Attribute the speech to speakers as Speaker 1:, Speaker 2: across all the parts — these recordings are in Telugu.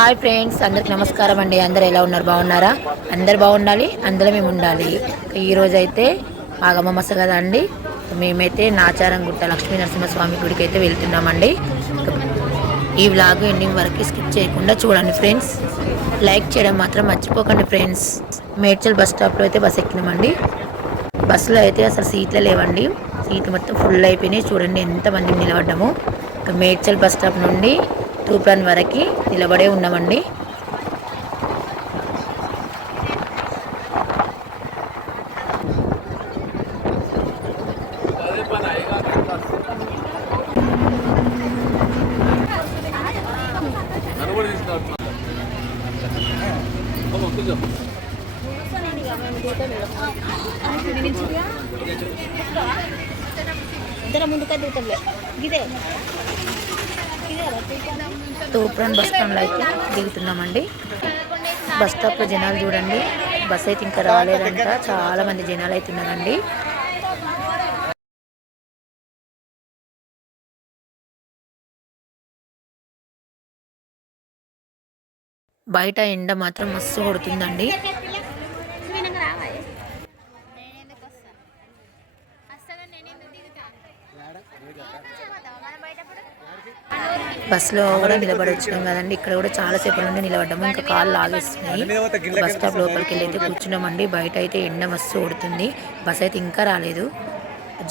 Speaker 1: హాయ్ ఫ్రెండ్స్ అందరికి నమస్కారం అండి. అందరు ఎలా ఉన్నారు? బాగున్నారా? అందరు బాగుండాలి అందరూ మేము ఉండాలి. ఈరోజు అయితే ఆగమమస కదా అండి. మేమైతే నాచారం గుట్ట లక్ష్మీ నరసింహస్వామి గుడికి అయితే వెళ్తున్నామండి. ఈ వ్లాగ్ ఎండింగ్ వరకు స్కిప్ చేయకుండా చూడండి ఫ్రెండ్స్. లైక్ చేయడం మాత్రం మర్చిపోకండి ఫ్రెండ్స్. మేడ్చల్ బస్ స్టాప్లో అయితే బస్ ఎక్కినామండి. బస్సులో అయితే అసలు సీట్లు లేవండి. సీట్లు మొత్తం ఫుల్ అయిపోయినాయి. చూడండి ఎంతమంది నిలబడ్డాము. మేడ్చల్ బస్ స్టాప్ నుండి తూప్రాన్ వరకు నిలబడే ఉన్నామండి.
Speaker 2: ఇద్దరు ముందుగా దిగుతాంలే గిదే
Speaker 1: తూప్రాన్ బస్ స్టాండ్లో అయితే దిగుతున్నామండి. బస్ స్టాప్లో జనాలు చూడండి. బస్ అయితే ఇంకా రాలేదంట. చాలా మంది జనాలు అయితే ఉన్నారండి. బయట ఎండ మాత్రం మస్తు కొడుతుందండి. బస్సులో కూడా నిలబడి వచ్చినాం కదండి. ఇక్కడ కూడా చాలా సేపు నుండి నిలబడ్డాము. ఇంకా కాళ్ళు లాగేస్తున్నాయి. బస్ స్టాప్ లోపలికి వెళ్ళి అయితే కూర్చున్నామండి. బయట అయితే ఎండ మస్తు కొడుతుంది. బస్ అయితే ఇంకా రాలేదు.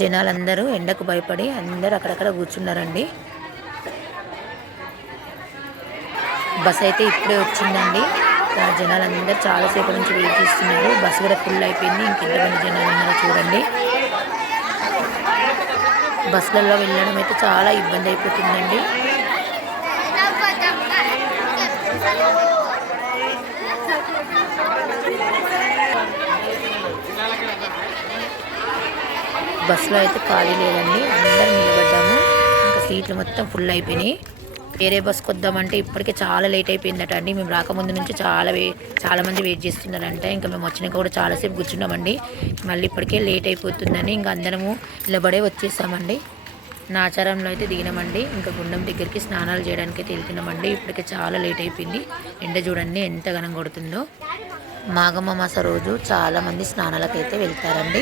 Speaker 1: జనాలందరూ ఎండకు భయపడి అందరూ అక్కడక్కడ కూర్చున్నారండి. బస్ అయితే ఇప్పుడే వచ్చిందండి. జనాలందరూ చాలాసేపు నుంచి వెయిట్ చేస్తున్నారు. బస్సు కూడా ఫుల్ అయిపోయింది. ఇంకెంతమంది జనాలు ఉన్నారో చూడండి. బస్సులలో వెళ్ళడం అయితే చాలా ఇబ్బంది అయిపోతుందండి. బస్సులో అయితే ఖాళీ లేదండి. అందరం నిలబడ్డాము. ఇంకా సీట్లు మొత్తం ఫుల్ అయిపోయినాయి. వేరే బస్కి వద్దామంటే ఇప్పటికే చాలా లేట్ అయిపోయిందట అండి. మేము రాకముందు నుంచి చాలా వే చాలా మంది వెయిట్ చేస్తున్నారంట. ఇంకా మేము వచ్చినాక కూడా చాలాసేపు కూర్చున్నామండి. మళ్ళీ ఇప్పటికే లేట్ అయిపోతుందని ఇంకా అందరము నిలబడే వచ్చేసామండి. నాచారంలో అయితే దిగినామండి. ఇంకా గుండం దగ్గరికి స్నానాలు చేయడానికి అయితే వెళ్తున్నామండి. ఇప్పటికే చాలా లేట్ అయిపోయింది. ఎండ చూడండి ఎంత ఘనం కొడుతుందో. మాఘమాస రోజు చాలామంది స్నానాలకైతే వెళ్తారండి.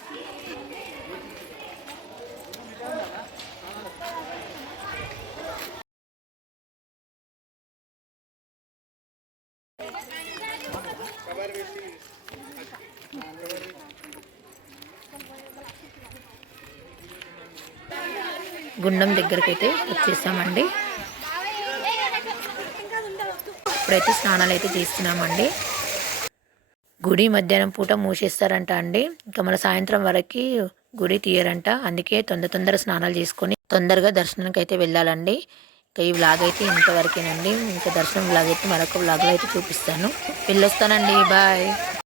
Speaker 1: గుండం దగ్గరికి అయితే వచ్చేసామండి. ఇప్పుడైతే స్నానాలు అయితే చేస్తున్నామండి. గుడి మధ్యాహ్నం పూట మూసేస్తారంట అండి. ఇంకా మన సాయంత్రం వరకు గుడి తీయరంట. అందుకే తొందర తొందర స్నానాలు చేసుకొని తొందరగా దర్శనానికి అయితే వెళ్ళాలండి. ఈ వ్లాగ్ అయితే ఇంతవరకేనండి. ఇంకా దర్శనం వ్లాగ్ అయితే మరొక వ్లాగ్లో అయితే చూపిస్తాను. వెళ్ళొస్తానండి. బాయ్